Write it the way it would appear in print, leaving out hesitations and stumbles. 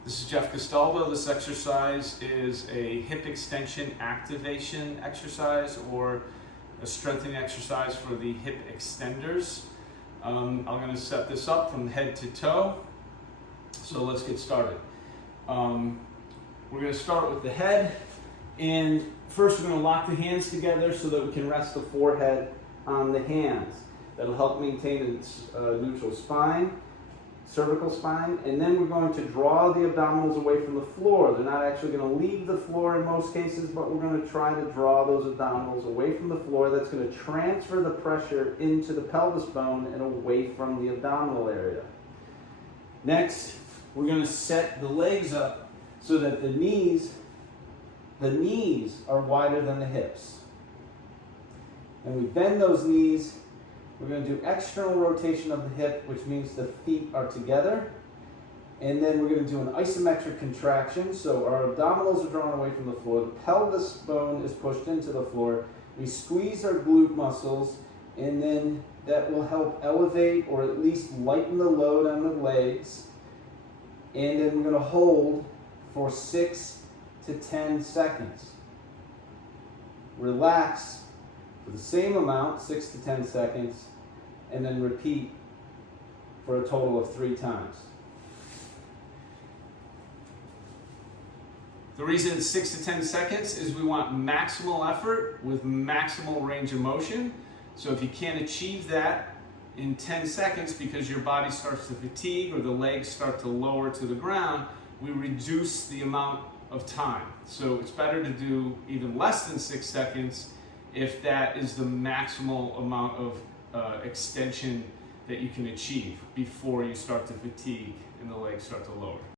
This is Jeff Castaldo. This exercise is a hip extension activation exercise or a strengthening exercise for the hip extenders. I'm going to set this up from head to toe. So let's get started. We're going to start with the head, and first we're going to lock the hands together so that we can rest the forehead on the hands. That'll help maintain a neutral spine, cervical spine, and then we're going to draw the abdominals away from the floor. They're not actually going to leave the floor in most cases, but we're going to try to draw those abdominals away from the floor. That's going to transfer the pressure into the pelvis bone and away from the abdominal area. Next, we're going to set the legs up so that the knees are wider than the hips. And we bend those knees. We're going to do external rotation of the hip, which means the feet are together. And then we're going to do an isometric contraction. So our abdominals are drawn away from the floor. The pelvis bone is pushed into the floor. We squeeze our glute muscles, and then that will help elevate or at least lighten the load on the legs. And then we're going to hold for 6 to 10 seconds. Relax for the same amount, 6 to 10 seconds, and then repeat for a total of 3 times. The reason it's 6 to 10 seconds is we want maximal effort with maximal range of motion. So if you can't achieve that in 10 seconds because your body starts to fatigue or the legs start to lower to the ground, we reduce the amount of time. So it's better to do even less than 6 seconds if that is the maximal amount of extension that you can achieve before you start to fatigue and the legs start to lower.